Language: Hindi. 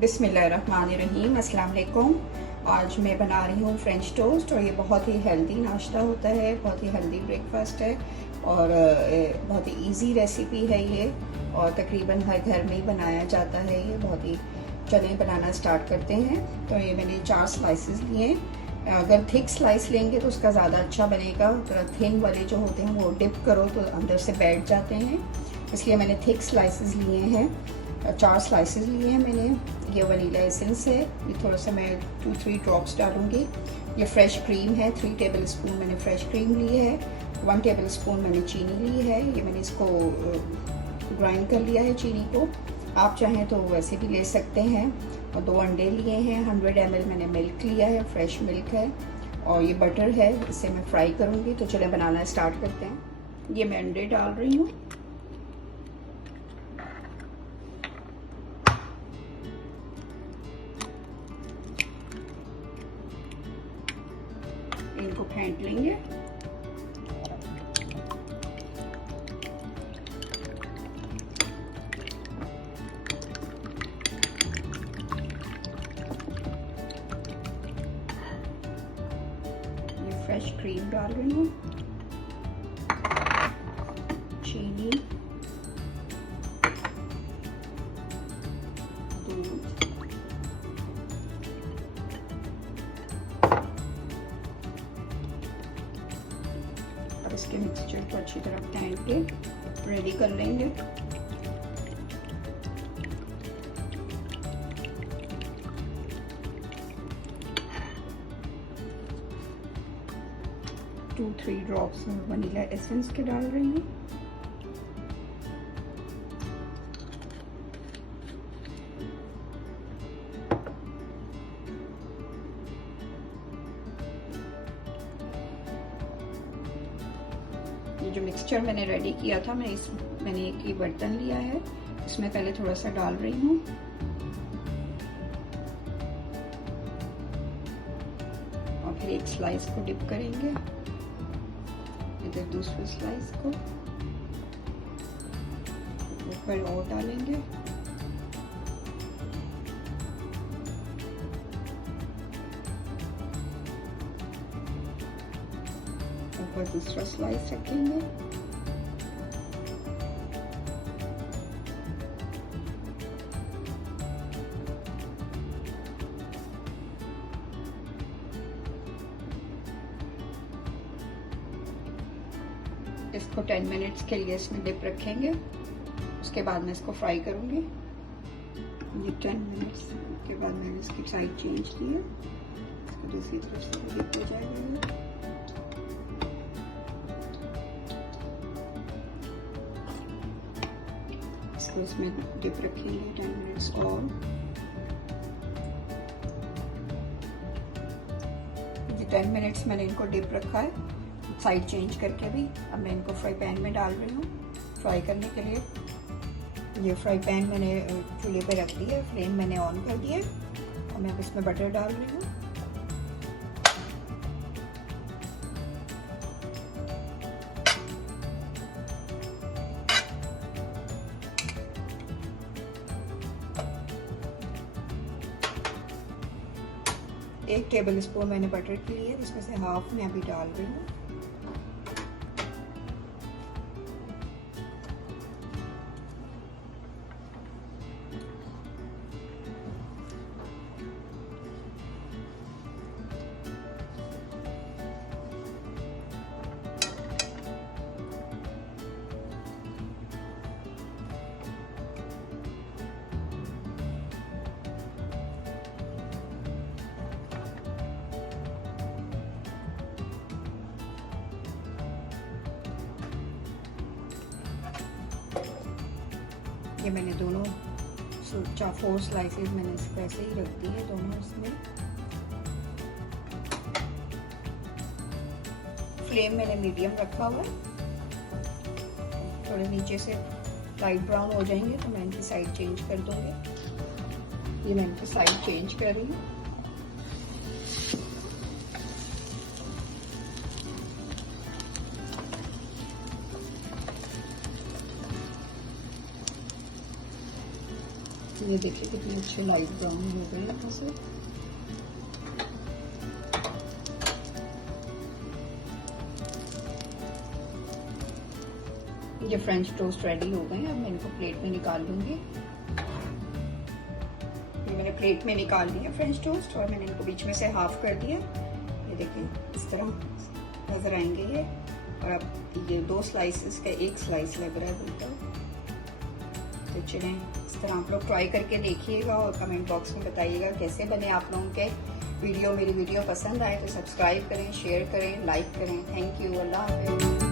बिस्मिल्लाहिर्रहमानिर्रहीम, अस्सलाम वालेकुम। आज मैं बना रही हूँ फ्रेंच टोस्ट और ये बहुत ही हेल्दी नाश्ता होता है, बहुत ही हेल्दी ब्रेकफास्ट है और बहुत ही इजी रेसिपी है ये और तकरीबन हर घर में ही बनाया जाता है। ये बहुत ही चलें बनाना स्टार्ट करते हैं। तो ये मैंने 4 स्लाइसेस लिए। अगर थिक स्लाइस लेंगे तो उसका ज़्यादा अच्छा बनेगा। अगर थिन वाले जो होते हैं वो डिप करो तो अंदर से बैठ जाते हैं, इसलिए मैंने थिक स्लाइसेस लिए हैं। 4 स्लाइसेस लिए हैं मैंने। ये वनीला एसेंस है, ये थोड़ा सा मैं 2-3 ड्रॉप्स डालूंगी। ये फ्रेश क्रीम है, 3 टेबल स्पून मैंने फ्रेश क्रीम ली है। 1 टेबल स्पून मैंने चीनी ली है। ये मैंने इसको ग्राइंड कर लिया है चीनी को, आप चाहें तो वैसे भी ले सकते हैं। और 2 अंडे लिए हैं। 100 ml मैंने मिल्क लिया है, फ्रेश मिल्क है। और ये बटर है, इसे मैं फ्राई करूँगी। तो चलें बनाना स्टार्ट करते हैं। ये मैं अंडे डाल रही हूँ। इनको फेंट लेंगे। ये फ्रेश क्रीम डाल रही हूँ, चीनी, दूध, इसके मिक्सचर को अच्छी तरह फेंट के रेडी कर लेंगे। टू 3 ड्रॉप्स वनीला एसेंस के डाल रही हूँ। ये जो मिक्सचर मैंने रेडी किया था, मैंने एक ही बर्तन लिया है, इसमें पहले थोड़ा सा डाल रही हूँ। और फिर एक स्लाइस को डिप करेंगे, इधर दूसरे स्लाइस को ऊपर और डालेंगे। ऊपर दूसरा स्लाइस रखेंगे। इसको 10 मिनट्स के लिए इसमें डिप रखेंगे, उसके बाद मैं इसको फ्राई करूंगी। ये 10 मिनट्स के बाद मैंने इसकी साइड चेंज की है, इसको दूसरी तरफ से डिप हो जाएगा। इसको इसमें डिप रखेंगे 10 मिनट्स और। ये 10 मिनट्स मैंने इनको डिप रखा है, साइड चेंज करके भी। अब मैं इनको फ्राई पैन में डाल रही हूँ फ्राई करने के लिए। ये फ्राई पैन मैंने चूल्हे पे रख दिया, फ्लेम मैंने ऑन कर दिया और मैं अब इसमें बटर डाल रही हूँ। एक टेबल स्पून मैंने बटर की ली है, जिसमें से हाफ मैं अभी डाल रही हूँ। ये मैंने दोनों 4 स्लाइसेस मैंने इसको ऐसे ही रख दी है दोनों। इसमें फ्लेम मैंने मीडियम रखा हुआ है। थोड़े नीचे से लाइट ब्राउन हो जाएंगे तो मैं इनकी साइड चेंज कर दूंगी। ये मैं इनकी साइड चेंज कर रही हूँ। ये देखिए कितने अच्छे लाइट ब्राउन हो गए यहाँ से। ये फ्रेंच टोस्ट रेडी हो गए। अब मैं इनको प्लेट में निकाल लूंगी। ये मैंने प्लेट में निकाल लिया फ्रेंच टोस्ट और मैंने इनको बीच में से हाफ कर दिया। ये देखिए इस तरह नजर आएंगे ये। और अब ये 2 स्लाइसेस का 1 स्लाइस लग रहा है बिल्कुल। तो चलें, इस तरह आप लोग ट्राई करके देखिएगा और कमेंट बॉक्स में बताइएगा कैसे बने आप लोगों के। मेरी वीडियो पसंद आए तो सब्सक्राइब करें, शेयर करें, लाइक करें। Thank you. अल्लाह हाफ़िज़।